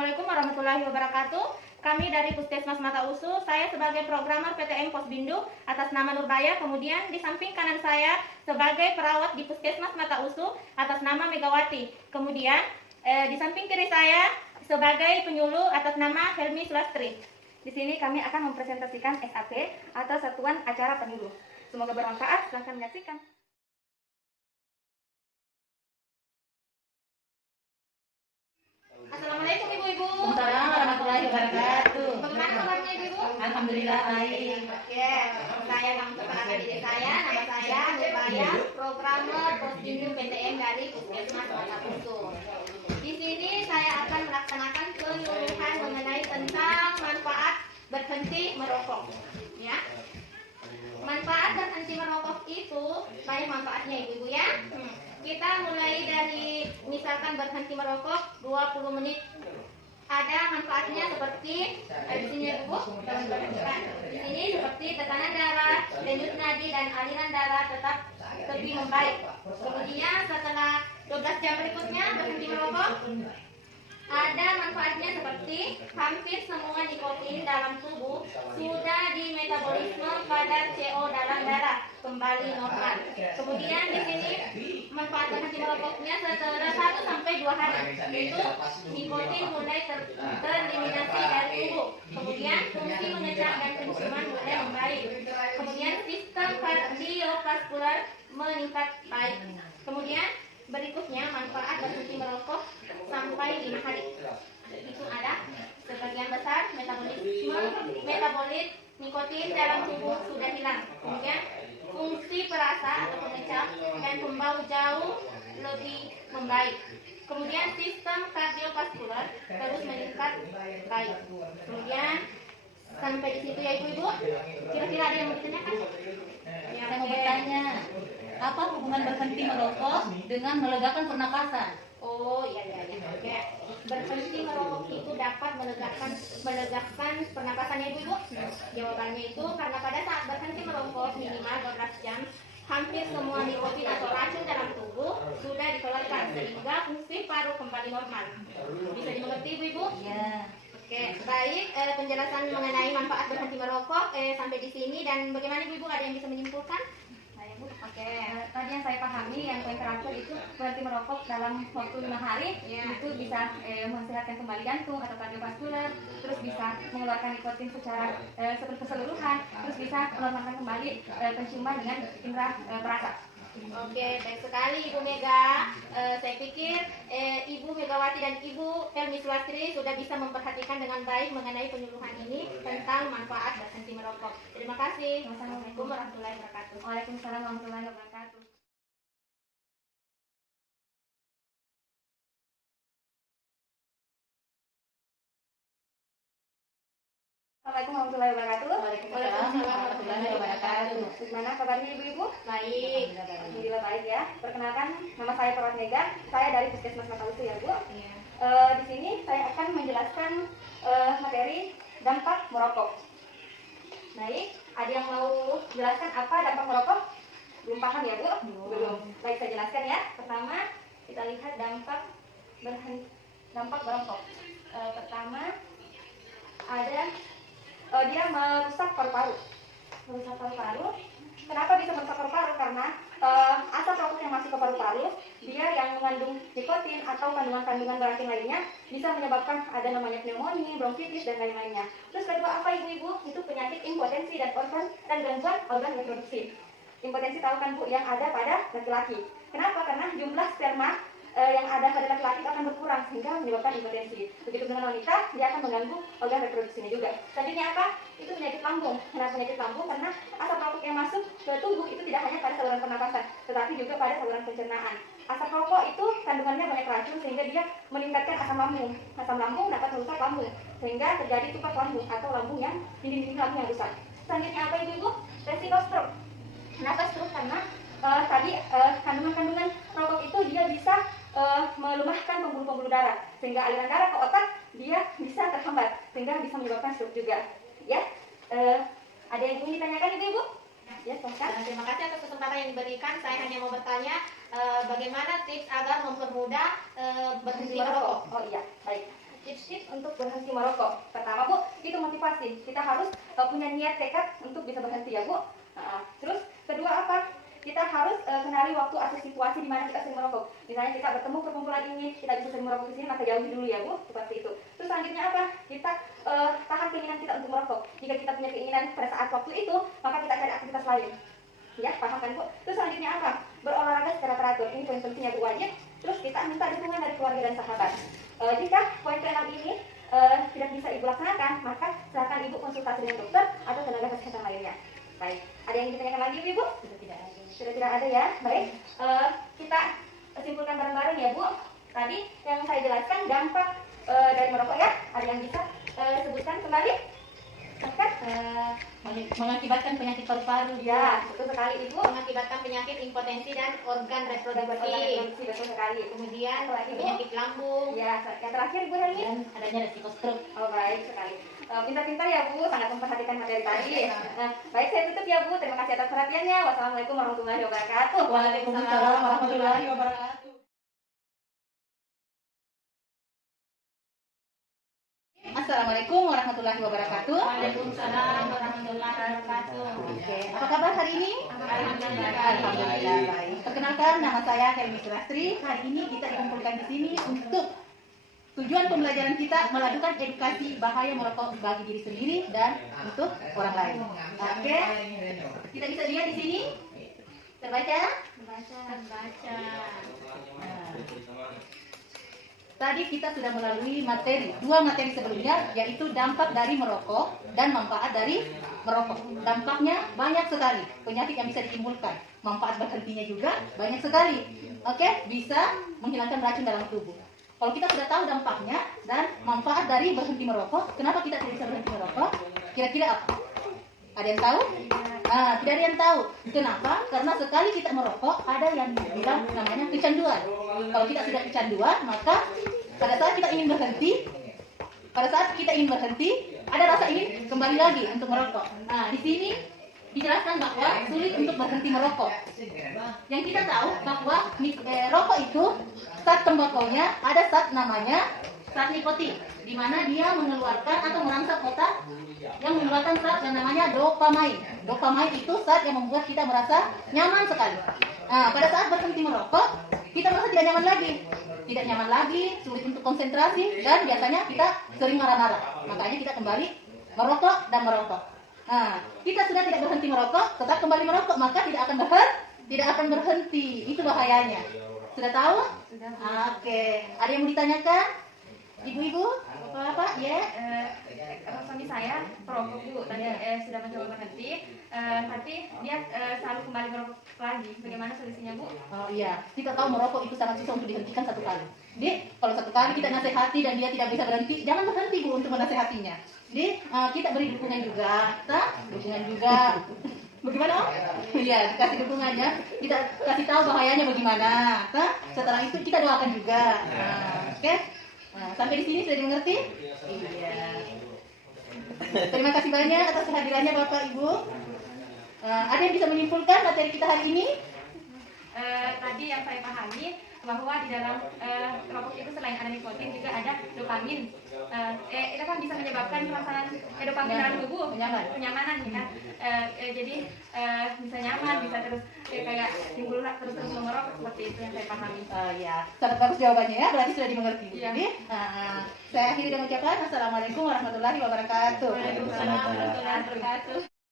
Assalamualaikum warahmatullahi wabarakatuh. Kami dari Puskesmas Mata Usu, saya sebagai programmer PTM Posbindu atas nama Nurbaya, kemudian di samping kanan saya sebagai perawat di Puskesmas Mata Usu atas nama Megawati. Kemudian di samping kiri saya sebagai penyuluh atas nama Helmi Sulastri. Di sini kami akan mempresentasikan SAP atau Satuan Acara Penyuluh. Semoga bermanfaat, silahkan menyaksikan. Assalamualaikum ibu-ibu. Waalaikumsalam warahmatullahi wabarakatuh. Bagaimana kabarnya ibu? Alhamdulillah baik. Oke, saya akan memperkenalkan diri saya. Nama saya Nurbaya, programmer Posbindu PTM dari Puskesmas Mata Usu. Di sini saya akan melaksanakan penyuluhan mengenai tentang manfaat berhenti merokok. Ya. Manfaat berhenti merokok itu banyak manfaatnya ibu-ibu ya. Kita mulai dari misalkan berhenti merokok 20 menit. Ada manfaatnya seperti di sini ya Bu. Di sini seperti tekanan darah, denyut nadi dan aliran darah tetap lebih membaik. Kemudian setelah 12 jam berikutnya berhenti merokok, ada manfaatnya seperti hampir semua nikotin dalam tubuh sudah dimetabolisme pada CO dalam darah kembali normal. Kemudian di sini manfaat berhenti merokoknya setelah 1 sampai 2 hari itu nikotin mulai tereliminasi dari tubuh. Kemudian fungsi mengecap dan penciuman mulai membaik. Kemudian sistem kardiovaskular meningkat baik. Kemudian berikutnya manfaat berhenti merokok sampai 5 hari. Itu ada sebagian besar metabolit nikotin dalam tubuh sudah hilang. Kemudian fungsi perasa atau pengecap dan pembau jauh lebih membaik. Kemudian sistem kardiovaskular terus meningkat baik. Kemudian sampai di situ ya ibu-ibu. Kira-kira ada yang mau ditanyakan? Ya, saya mau bertanya, apa hubungan berhenti merokok dengan melegakan pernapasan? Oh iya. Oke. Berhenti merokok itu dapat melegakan pernapasannya ibu-ibu. Jawabannya itu karena pada saat berhenti merokok minimal 12 jam, hampir semua nikotin atau racun dalam tubuh sudah dikeluarkan sehingga fungsi paru kembali normal. Bisa dimengerti ibu-ibu? Ya. Oke, baik. Penjelasan mengenai manfaat berhenti merokok sampai di sini, dan bagaimana ibu-ibu, ada yang bisa menyimpulkan? Saya Bu. Oke, tadi yang saya pahami yang poin terakhir itu berhenti merokok dalam waktu 5 hari itu bisa mensehatkan kembali jantung atau kardiovaskular, terus bisa mengeluarkan nikotin secara seperti keseluruhan, terus bisa menormalkan kembali penciuman dengan indera perasa. Oke, baik sekali Ibu Mega. Saya pikir Ibu Megawati dan Ibu Helmi Sulastri sudah bisa memperhatikan dengan baik mengenai penyuluhan ini tentang manfaat berhenti merokok. Terima kasih. Wassalamualaikum warahmatullahi wabarakatuh. Waalaikumsalam warahmatullahi wabarakatuh. Assalamualaikum warahmatullahi wabarakatuh. Waalaikumsalam warahmatullahi wabarakatuh. Bagaimana kabarnya ibu-ibu? Baik. Alhamdulillah baik ya. Perkenalkan, nama saya Perawat Mega. Saya dari Puskesmas Mata Usu ya Bu. Iya. Di sini saya akan menjelaskan materi dampak merokok. Baik. Ada yang mau jelaskan apa dampak merokok? Belum paham ya Bu? Belum. Baik, saya jelaskan ya. Pertama kita lihat dampak merokok. Pertama ada dia merusak paru-paru. Kenapa bisa merusak paru-paru? Karena asap rokok yang masuk ke paru-paru, dia yang mengandung nikotin atau kandungan-kandungan beracun lainnya bisa menyebabkan ada namanya pneumonia, bronkitis dan lain-lainnya. Terus kedua apa ibu-ibu? Itu penyakit impotensi dan gangguan organ reproduksi. Impotensi tahu kan Bu, yang ada pada laki-laki. Kenapa? Karena jumlah sperma yang ada pada laki-laki akan berkurang sehingga menyebabkan impotensi. Begitu dengan wanita, dia akan mengganggu organ reproduksinya juga. Selanjutnya apa? Itu penyakit lambung. Kenapa penyakit lambung? Karena asap rokok yang masuk ke tubuh itu tidak hanya pada saluran pernapasan, tetapi juga pada saluran pencernaan. Asap rokok itu kandungannya banyak racun sehingga dia meningkatkan asam lambung. Asam lambung dapat merusak lambung sehingga terjadi tupat lambung atau lambung yang dinding lambung yang rusak. Selanjutnya apa ibu-ibu? Resiko stroke. Kenapa stroke? Karena tadi kandungan-kandungan rokok itu dia bisa melemahkan pembuluh-pembuluh darah sehingga aliran darah ke otak dia bisa terhambat sehingga bisa menyebabkan stroke juga. Ya, ada yang ingin ditanyakan ibu-ibu? Ya, silakan. Terima kasih atas kesempatan yang diberikan. Saya hanya mau bertanya bagaimana tips agar mempermudah berhenti merokok. Oh iya, baik. Tips-tips berhenti merokok. Pertama Bu, itu motivasi. Kita harus punya niat tekad untuk bisa berhenti ya Bu. Terus kedua apa? Kita harus kenali waktu atau situasi di mana kita sering merokok. Misalnya kita bertemu perkumpulan ini, kita bisa sering merokok di sini, maka jauhi dulu ya Bu, seperti itu. Terus selanjutnya apa? Kita tahan keinginan kita untuk merokok. Jika kita punya keinginan pada saat waktu itu, maka kita cari aktivitas lain. Ya, paham kan Bu? Terus selanjutnya apa? Berolahraga secara teratur. Ini poin pentingnya Bu, wajib. Terus kita minta dukungan dari keluarga dan sahabat. Jika poin ke-6 ini tidak bisa Ibu laksanakan, maka silakan Ibu konsultasi dengan dokter atau tenaga kesehatan lainnya. Baik, ada yang ditanyakan lagi Ibu? Sudah tidak ada ya. Baik, kita simpulkan bareng-bareng ya Bu. Tadi yang saya jelaskan dampak dari merokok ya. Ada yang bisa sebutkan kembali? Mengakibatkan penyakit paru-paru. Ya, betul sekali Ibu. Mengakibatkan penyakit impotensi dan organ reproduksi. Betul sekali. Kemudian penyakit lambung. Ya, yang terakhir Ibu Helmi. Dan adanya resiko stroke. Oh, baik sekali. Pintar-pintar ya Bu, sangat memperhatikan materi tadi. Baik, saya tutup ya Bu. Terima kasih atas perhatiannya. Wassalamualaikum warahmatullahi wabarakatuh. Waalaikumsalam warahmatullahi wabarakatuh. Assalamualaikum warahmatullahi wabarakatuh. Waalaikumsalam warahmatullahi wabarakatuh. Oke, apa kabar hari ini? Alhamdulillah baik. Perkenalkan, nama saya Helmi Surastri. Hari ini kita dikumpulkan di sini untuk tujuan pembelajaran kita melakukan edukasi bahaya merokok bagi diri sendiri dan untuk orang lain. Oke, kita bisa lihat di sini. Terbaca? Baca. Tadi kita sudah melalui dua materi sebelumnya, yaitu dampak dari merokok dan manfaat dari merokok. Dampaknya banyak sekali, penyakit yang bisa ditimbulkan. Manfaat berhentinya juga banyak sekali. Oke, bisa menghilangkan racun dalam tubuh. Kalau kita sudah tahu dampaknya dan manfaat dari berhenti merokok, kenapa kita tidak bisa berhenti merokok? Kira-kira apa? Ada yang tahu? Tidak ada yang tahu. Kenapa? Karena sekali kita merokok, ada yang bilang namanya kecanduan. Kalau kita sudah kecanduan, maka pada saat kita ingin berhenti, ada rasa ingin kembali lagi untuk merokok. Di sini dijelaskan bahwa sulit untuk berhenti merokok. Yang kita tahu bahwa rokok itu zat tembakonya ada zat namanya zat nikotin, di mana dia mengeluarkan atau merangsang otak yang mengeluarkan zat yang namanya dopamine. Dopamine itu zat yang membuat kita merasa nyaman sekali. Pada saat berhenti merokok, kita merasa tidak nyaman lagi, sulit untuk konsentrasi, dan biasanya kita sering marah-marah. Makanya kita kembali merokok dan merokok. Kita sudah tidak berhenti merokok, tetap kembali merokok, maka tidak akan berhenti. Itu bahayanya. Sudah tahu? Sudah. Oke. Ada yang mau ditanyakan? Ibu-ibu? Bapak? Ya? Suami saya perokok Bu, tadi sudah mencoba berhenti, tapi dia selalu kembali merokok lagi. Bagaimana solusinya Bu? Oh iya, kita tahu merokok itu sangat susah untuk dihentikan satu kali. Jadi kalau satu kali kita nasihati dan dia tidak bisa berhenti, jangan berhenti Bu untuk menasihatinya. Jadi kita beri dukungan juga, Bagaimana Om? Iya, dikasih dukungannya, kita kasih tahu bahayanya bagaimana. Setelah itu kita doakan juga. Oke? Sampai di sini sudah dimengerti? Iya. Terima kasih banyak atas kehadirannya Bapak Ibu. Ada yang bisa menyimpulkan materi kita hari ini? Tadi yang saya pahami bahwa di dalam rokok itu selain ada nikotin juga ada dopamin. Itu kan bisa menyebabkan perasaan dopamin dalam tubuh, kenyamanan ya kan. Jadi bisa nyaman, bisa terus kayak timbul terus merokok, seperti itu yang saya pahami. Ya, sangat bagus jawabannya ya, berarti sudah dimengerti. Iya. Jadi, saya akhiri dengan ucapan Assalamualaikum warahmatullahi wabarakatuh. Waalaikumsalam warahmatullahi wabarakatuh.